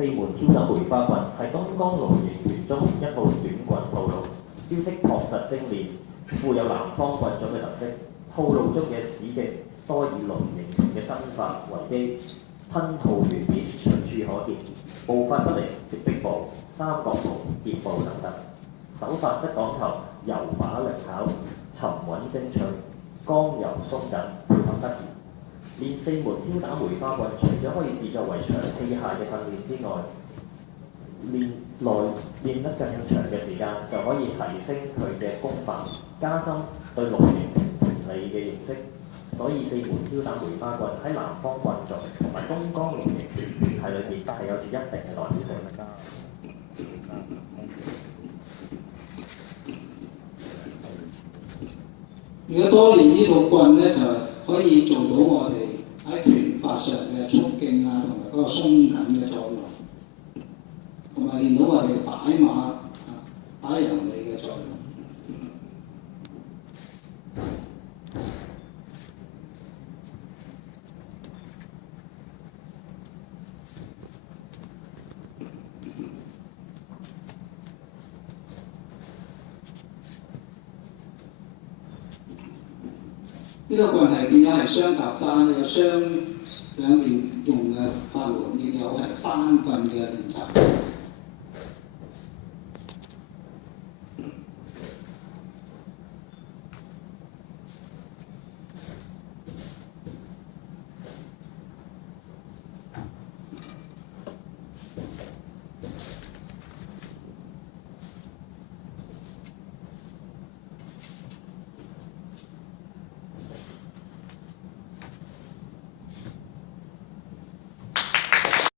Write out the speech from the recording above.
四門挑打梅花棍係東江露營團中一部短棍套路，招式樸實精煉，富有南方棍種嘅特色。套路中嘅史籍多以龍形團嘅身法為基，吞吐斷面隨處可見，步法不離直壁步、三角步、結步等等。手法則講求柔把靈巧、沉穩精粹、剛柔鬆緊，配合得宜。練四門挑打梅花棍，除咗可以視作為長器械嘅訓練之外，練得更長嘅時間，就可以提升佢嘅功法，加深對龍形團理嘅認識。所以四門挑打梅花棍喺南方棍族同埋東江龍形團體裏邊係有住一定嘅代表性。如果多練呢套棍咧，就可以做到我哋喺拳法上嘅促勁啊，同埋嗰個鬆緊嘅作用，同埋練到我哋擺馬擺人理嘅作用。呢個棍係變咗係雙夾單，有雙兩邊用嘅法門，亦有係單棍嘅練習。